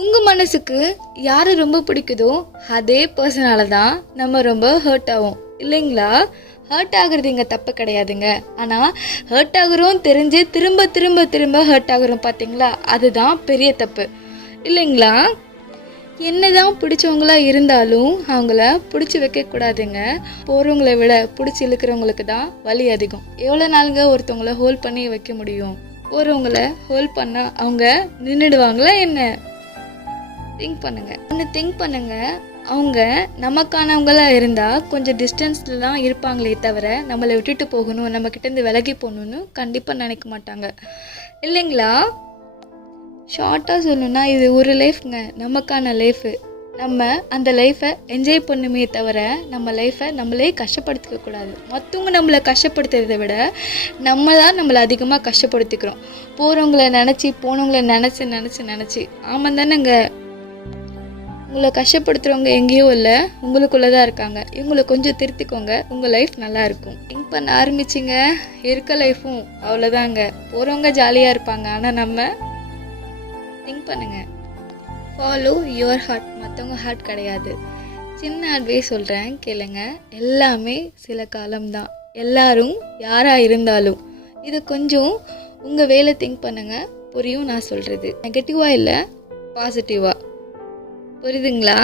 உங்கள் மனசுக்கு யாரை ரொம்ப பிடிக்குதோ அதே பர்சனால தான் நம்ம ரொம்ப ஹர்ட் ஆகும் இல்லைங்களா? ஹர்ட் ஆகுறது இங்கே தப்பு கிடையாதுங்க. ஆனால் ஹர்ட் ஆகுறோம் தெரிஞ்சு திரும்ப திரும்ப திரும்ப ஹர்ட் ஆகுறோம் பார்த்தீங்களா, அதுதான் பெரிய தப்பு இல்லைங்களா? என்னதான் பிடிச்சவங்களா இருந்தாலும் அவங்கள பிடிச்சி வைக்கக்கூடாதுங்க. போகிறவங்களை விட பிடிச்சி இழுக்கிறவங்களுக்கு தான் வலி அதிகம். எவ்வளோ நாளுங்க ஒருத்தவங்கள ஹோல்ட் பண்ணி வைக்க முடியும்? போகிறவங்கள ஹோல்ட் பண்ணால் அவங்க நின்றுடுவாங்களா என்ன? திங்க் பண்ணுங்க. அவங்க நமக்கானவங்களா இருந்தால் கொஞ்சம் டிஸ்டன்ஸில் தான் இருப்பாங்களே தவிர நம்மளை விட்டுட்டு போகணும், நம்ம கிட்டேருந்து விலகி போகணுன்னு கண்டிப்பாக நினைக்க மாட்டாங்க இல்லைங்களா? ஷார்ட்டாக சொல்லணுன்னா இது ஒரு லைஃப்ங்க, நமக்கான லைஃபு. நம்ம அந்த லைஃப்பை என்ஜாய் பண்ணுமே தவிர நம்ம லைஃப்பை நம்மளே கஷ்டப்படுத்திக்க கூடாது. மற்றவங்க நம்மளை கஷ்டப்படுத்துறதை விட நம்ம தான் நம்மளை அதிகமாக கஷ்டப்படுத்திக்கிறோம். போகிறவங்கள நினச்சி போனவங்கள நினச்சி ஆமாம் தானேங்க. உங்களை கஷ்டப்படுத்துகிறவங்க எங்கேயோ இல்லை, உங்களுக்குள்ளே தான் இருக்காங்க. இவங்களை கொஞ்சம் திருத்திக்கோங்க, உங்கள் லைஃப் நல்லா இருக்கும். திங்க் பண்ண ஆரம்பிச்சிங்க, இருக்க லைஃப்பும் அவ்வளோதாங்க. போகிறவங்க ஜாலியாக இருப்பாங்க, ஆனால் நம்ம திங்க் பண்ணுங்க. ஃபாலோ யுவர் ஹார்ட், மற்றவங்க ஹார்ட் கிடையாது. சின்ன அட்வைஸ் சொல்கிறேன் கேளுங்க. எல்லாமே சில காலம்தான், எல்லாரும் யாராக இருந்தாலும். இது கொஞ்சம் உங்கள் வேலை திங்க் பண்ணுங்கள், புரியும் நான் சொல்கிறது. நெகட்டிவாக இல்லை, பாசிட்டிவாக. புரியுதுங்களா?